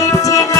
নিচে